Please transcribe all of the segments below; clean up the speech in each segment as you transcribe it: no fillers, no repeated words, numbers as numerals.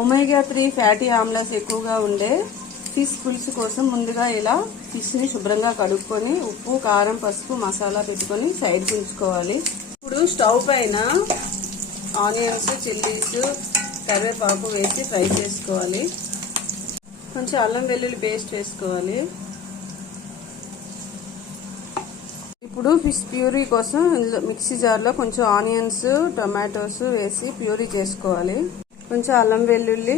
Omega 3 fatty amlas ఎక్కువగా ఉండే fish పులుసు కోసం ముందుగా ఇలా ఫిష్ని శుభ్రంగా కడుక్కొని ఉప్పు కారం పసుపు మసాలా పెట్టుకొని సైడ్కి ఉంచుకోవాలి. ఇప్పుడు స్టవ్ పైన ఆనియన్స్ చిల్లీస్ కరివేపాకు వేసి ఫ్రై చేసుకోవాలి. కొంచెం అల్లం వెల్లుల్లి పేస్ట్ వేసుకోవాలి. ఇప్పుడు ఫిష్ ప్యూరీ కోసం మిక్సీ జార్లో కొంచెం ఆనియన్స్ టొమాటోస్ వేసి ప్యూరీ చేసుకోవాలి. కొంచెం అల్లం వెల్లుల్లి,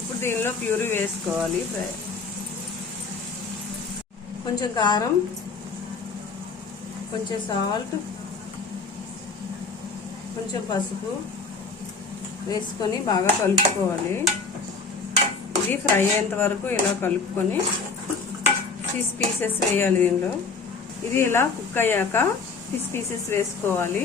ఇప్పుడు దీనిలో ప్యూరీ వేసుకోవాలి. కొంచెం కారం, కొంచెం సాల్ట్, కొంచెం పసుపు వేసుకొని బాగా కలుపుకోవాలి. ఇది ఫ్రై అయ్యేంత వరకు ఇలా కలుపుకొని ఫిష్ పీసెస్ వేయాలి దీనిలో. ఇది ఇలా కుక్ అయ్యాక ఫిష్ పీసెస్ వేసుకోవాలి.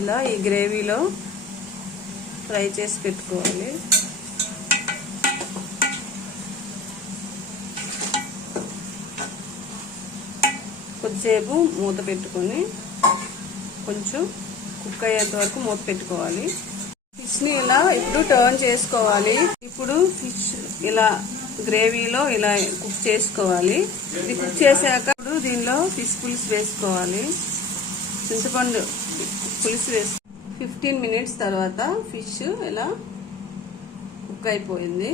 ఇలా ఈ గ్రేవీలో ఫ్రై చేసి పెట్టుకోవాలి. కొద్దిసేపు మూత పెట్టుకొని కొంచెం కుక్ అయ్యేంత వరకు మూత పెట్టుకోవాలి. ఫిష్ని ఇలా ఇప్పుడు టర్న్ చేసుకోవాలి. ఇప్పుడు ఫిష్ ఇలా గ్రేవీలో ఇలా కుక్ చేసుకోవాలి. ఇది కుక్ చేసాక ఇప్పుడు దీనిలో ఫిష్ పులుసు వేసుకోవాలి. చింతపండు పులుసు 15 మినిట్స్ తర్వాత ఫిష్ ఇలా కుక్ అయిపోయింది.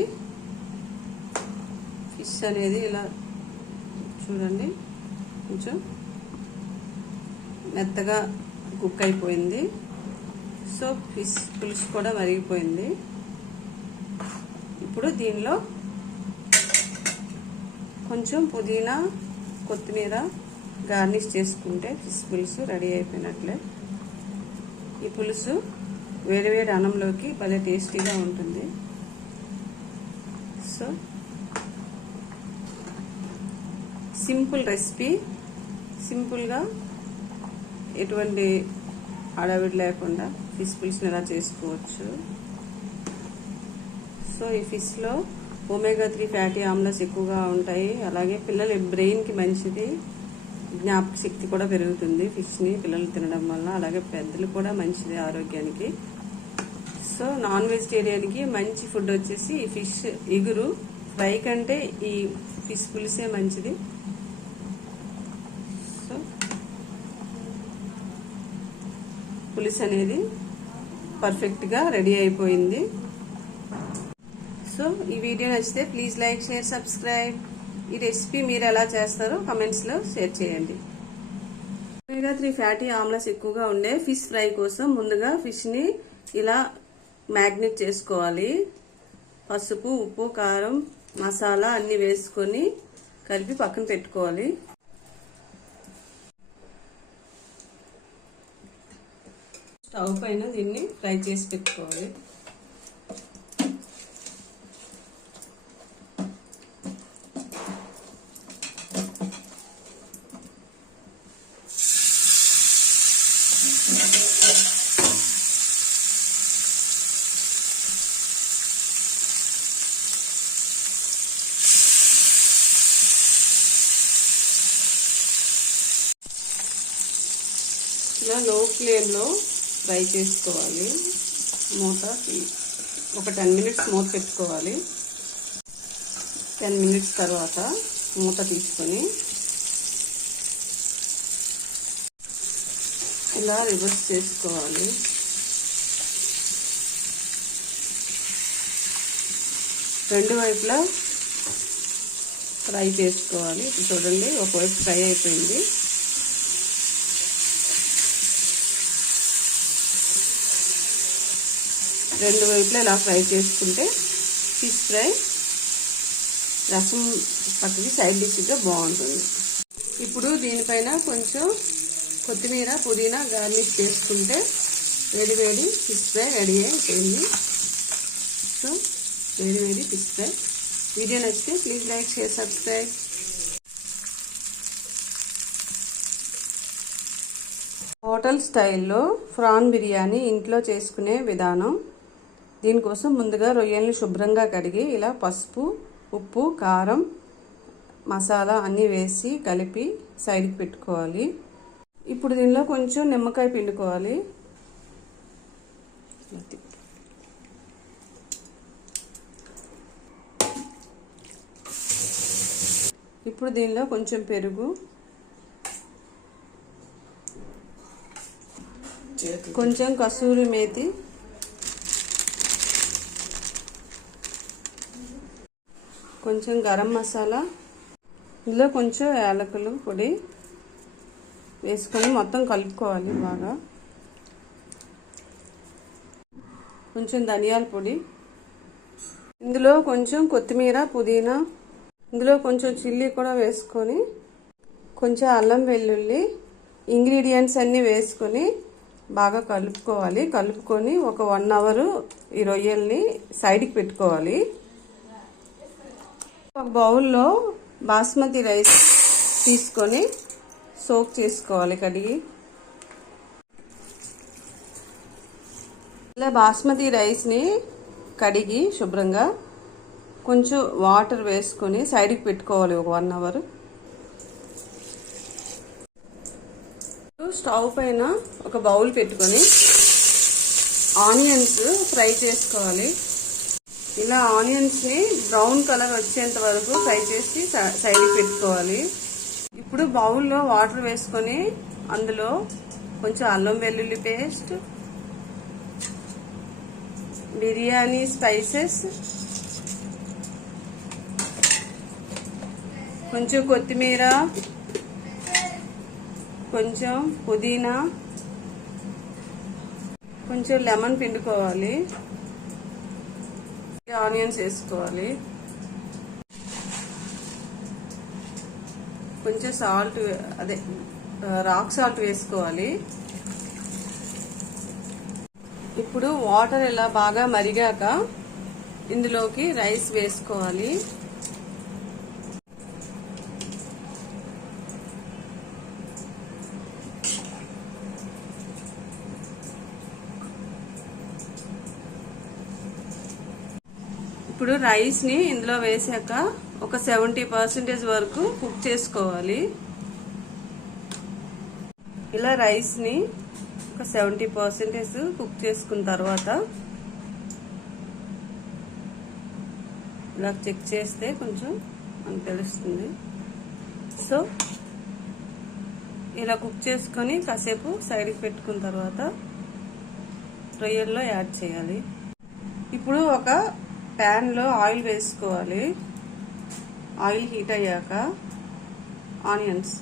ఫిష్ అనేది ఇలా చూడండి కొంచెం మెత్తగా కుక్ అయిపోయింది. సో ఫిష్ పులుసు కూడా మరిగిపోయింది. ఇప్పుడు దీనిలో కొంచెం పుదీనా కొత్తిమీర గార్నిష్ చేసుకుంటే ఫిష్ పులుసు రెడీ అయిపోయినట్లే. ఈ పులుసు వేడివేడి అన్నంలోకి భలే టేస్టీగా ఉంటుంది. సో సింపుల్ రెసిపీ, సింపుల్గా ఎటువంటి హడావిడి లేకుండా ఫిష్ పులుసుని ఎలా చేసుకోవచ్చు. సో ఈ ఫిష్లో ఒమేగా 3 ఫ్యాటీ ఆమ్లాస్ ఎక్కువగా ఉంటాయి. అలాగే పిల్లల బ్రెయిన్కి మంచిది, జ్ఞాపక శక్తి కూడా పెరుగుతుంది ఫిష్ని పిల్లలు తినడం వల్ల. అలాగే పెద్దలు కూడా మంచిది ఆరోగ్యానికి. సో నాన్ వెజిటేరియన్కి మంచి ఫుడ్ వచ్చేసి ఈ ఫిష్ ఇగురు ఫ్రై కంటే ఈ ఫిష్ పులుసే మంచిది. సో పులుసు అనేది పర్ఫెక్ట్గా రెడీ అయిపోయింది. సో ఈ వీడియో నచ్చితే ప్లీజ్ లైక్ షేర్ సబ్స్క్రైబ్. ఈ రెసిపీ మీరు ఎలా చేస్తారో కమెంట్స్లో షేర్ చేయండి. ఒమేగా 3 ఫ్యాటీ ఆమ్లాస్ ఎక్కువగా ఉండే ఫిష్ ఫ్రై కోసం ముందుగా ఫిష్ని ఇలా మ్యాగ్నేట్ చేసుకోవాలి. పసుపు ఉప్పు కారం మసాలా అన్నీ వేసుకొని కలిపి పక్కన పెట్టుకోవాలి. స్టవ్ పైన దీన్ని ఫ్రై చేసి పెట్టుకోవాలి. ఇలా లో ఫ్లేమ్లో ఫ్రై చేసుకోవాలి. మూత ఒక 10 మినిట్స్ మూత పెట్టుకోవాలి. 10 మినిట్స్ తర్వాత మూత తీసుకొని ఇలా రివర్స్ చేసుకోవాలి. రెండు వైపులా ఫ్రై చేసుకోవాలి. ఇప్పుడు చూడండి ఒకవైపు ఫ్రై అయిపోయింది. రెండు వైపులా ఇలా ఫ్రై చేసుకుంటే ఫిష్ ఫ్రై రసం పక్కకి సైడ్ డిష్గా బాగుంటుంది. ఇప్పుడు దీనిపైన కొంచెం కొత్తిమీర పుదీనా గార్నిష్ చేసుకుంటే వేడి వేడి ఫిష్ ఫ్రై రెడీ అయిపోయింది. సో వేడి వేడి ఫిష్ ఫ్రై. వీడియో నచ్చితే please like share subscribe. Hotel స్టైల్లో ప్రాన్ బిర్యానీ ఇంట్లో చేసుకునే విధానం. దీనికోసం ముందుగా రొయ్యల్ని శుభ్రంగా కడిగి ఇలా పసుపు, ఉప్పు, కారం, మసాలా అన్నీ వేసి కలిపి సైడ్కి పెట్టుకోవాలి. ఇప్పుడు దీనిలో కొంచెం నిమ్మకాయ పిండుకోవాలి. ఇప్పుడు దీనిలో కొంచెం పెరుగు, కొంచెం కసూరి మేతి, కొంచెం గరం మసాలా, ఇందులో కొంచెం యాలకులు పొడి వేసుకొని మొత్తం కలుపుకోవాలి బాగా. కొంచెం ధనియాల పొడి, ఇందులో కొంచెం కొత్తిమీర, పుదీనా, ఇందులో కొంచెం చిల్లీ కూడా వేసుకొని కొంచెం అల్లం వెల్లుల్లి ఇంగ్రీడియంట్స్ అన్నీ వేసుకొని బాగా కలుపుకోవాలి. కలుపుకొని ఒక 1 అవర్ ఈ రొయ్యల్ని సైడ్కి పెట్టుకోవాలి. ఒక బౌల్లో బాస్మతి రైస్ తీసుకొని సోక్ చేసుకోవాలి కడిగి. ఇలా బాస్మతి రైస్ని కడిగి శుభ్రంగా కొంచెం వాటర్ వేసుకొని సైడ్కి పెట్టుకోవాలి ఒక 1 అవర్. స్టవ్ పైన ఒక బౌల్ పెట్టుకొని ఆనియన్స్ ఫ్రై చేసుకోవాలి. ఇలా ఆనియన్స్ని బ్రౌన్ కలర్ వచ్చేంత వరకు ఫ్రై చేసి సైడ్కి పెట్టుకోవాలి. ఇప్పుడు బౌల్లో వాటర్ వేసుకొని అందులో కొంచెం అల్లం వెల్లుల్లి పేస్ట్, బిర్యానీ స్పైసెస్, కొంచెం కొత్తిమీర, కొంచెం పుదీనా, కొంచెం లెమన్ పిండుకోవాలి. ఆనియన్స్ వేసుకోవాలి. కొంచెం సాల్ట్, అదే రాక్ సాల్ట్ వేసుకోవాలి. ఇప్పుడు వాటర్ ఇలా బాగా మరిగాక ఇందులోకి రైస్ వేసుకోవాలి. ఇప్పుడు రైస్ని ఇందులో వేసాక ఒక 70% వరకు కుక్ చేసుకోవాలి. ఇలా రైస్ని ఒక 70% కుక్ చేసుకున్న తర్వాత ఇలా చెక్ చేస్తే కొంచెం మనకు తెలుస్తుంది. సో ఇలా కుక్ చేసుకొని కాసేపు సైడ్కి పెట్టుకున్న తర్వాత రొయ్యల్లో యాడ్ చేయాలి. ఇప్పుడు ఒక ప్యాన్లో ఆయిల్ వేసుకోవాలి. ఆయిల్ హీట్ అయ్యాక ఆనియన్స్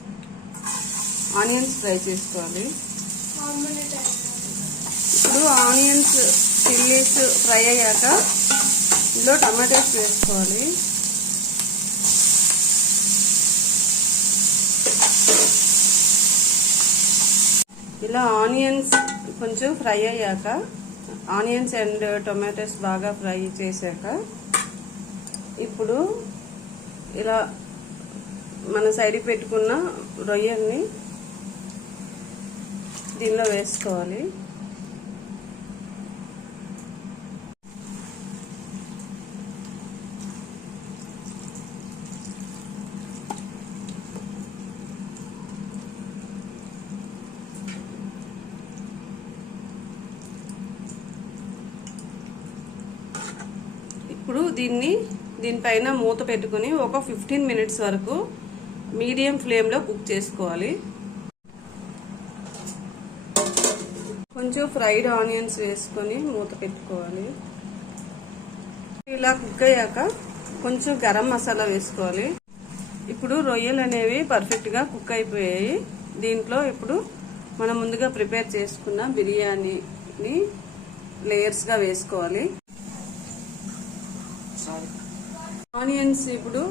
ఫ్రై చేసుకోవాలి. ఇప్పుడు ఆనియన్స్, చిల్లీస్ ఫ్రై అయ్యాక ఇందులో టమాటోస్ వేసుకోవాలి. ఇలా ఆనియన్స్ కొంచెం ఫ్రై అయ్యాక, ఆనియన్స్ అండ్ టొమాటోస్ బాగా ఫ్రై చేశాక ఇప్పుడు ఇలా మన సైడ్కి పెట్టుకున్న రొయ్యల్ని దీనిలో వేసుకోవాలి. ఇప్పుడు దీనిపైన మూత పెట్టుకుని ఒక 15 మినిట్స్ వరకు మీడియం ఫ్లేమ్లో కుక్ చేసుకోవాలి. కొంచెం ఫ్రైడ్ ఆనియన్స్ వేసుకొని మూత పెట్టుకోవాలి. ఇలా కుక్ అయ్యాక కొంచెం గరం మసాలా వేసుకోవాలి. ఇప్పుడు రొయ్యలు అనేవి పర్ఫెక్ట్గా కుక్ అయిపోయాయి. దీంట్లో ఇప్పుడు మనం ముందుగా ప్రిపేర్ చేసుకున్న బిర్యానీని లేయర్స్గా వేసుకోవాలి. ఆనియన్స్ ఇప్పుడు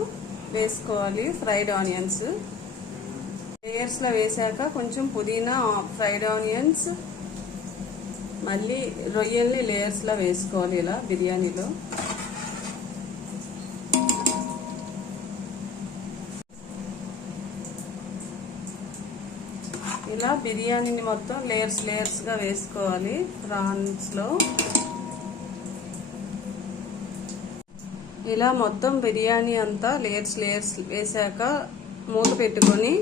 వేసుకోవాలి. ఫ్రైడ్ ఆనియన్స్ లేయర్స్లో వేసాక కొంచెం పుదీనా, ఫ్రైడ్ ఆనియన్స్, మళ్ళీ రొయ్యల్ని లేయర్స్లో వేసుకోవాలి. ఇలా బిర్యానీలో ఇలా బిర్యానీని మొత్తం లేయర్స్గా వేసుకోవాలి ప్రాన్స్లో. ఇలా మొత్తం బిర్యానీ అంతా లేయర్స్ వేసాక మూత పెట్టుకొని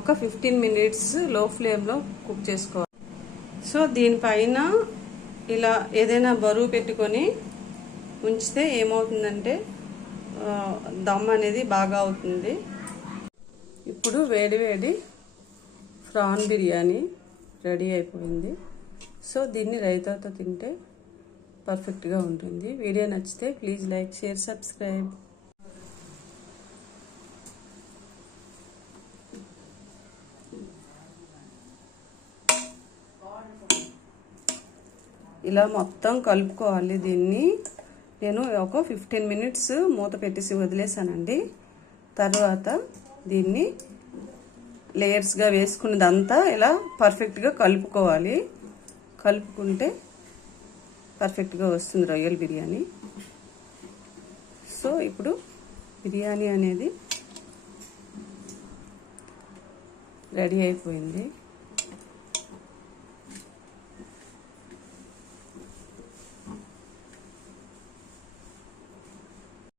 ఒక 15 మినిట్స్ లో ఫ్లేమ్లో కుక్ చేసుకోవాలి. సో దీనిపైన ఇలా ఏదైనా బరువు పెట్టుకొని ఉంచితే ఏమవుతుందంటే దమ్ అనేది బాగా అవుతుంది. ఇప్పుడు వేడి ప్రాన్ బిర్యానీ రెడీ అయిపోయింది. సో దీన్ని రైతాతో తింటే పర్ఫెక్ట్గా ఉంటుంది. వీడియో నచ్చితే ప్లీజ్ లైక్, షేర్, సబ్స్క్రైబ్. ఇలా మొత్తం కలుపుకోవాలి. దీన్ని నేను ఒక 15 మినిట్స్ మూత పెట్టేసి వదిలేసానండి. తర్వాత దీన్ని లేయర్స్గా వేసుకున్నదంతా ఇలా పర్ఫెక్ట్గా కలుపుకోవాలి. కలుపుకుంటే పర్ఫెక్ట్గా వస్తుంది రొయ్యల బిర్యానీ. సో ఇప్పుడు బిర్యానీ అనేది రెడీ అయిపోయింది.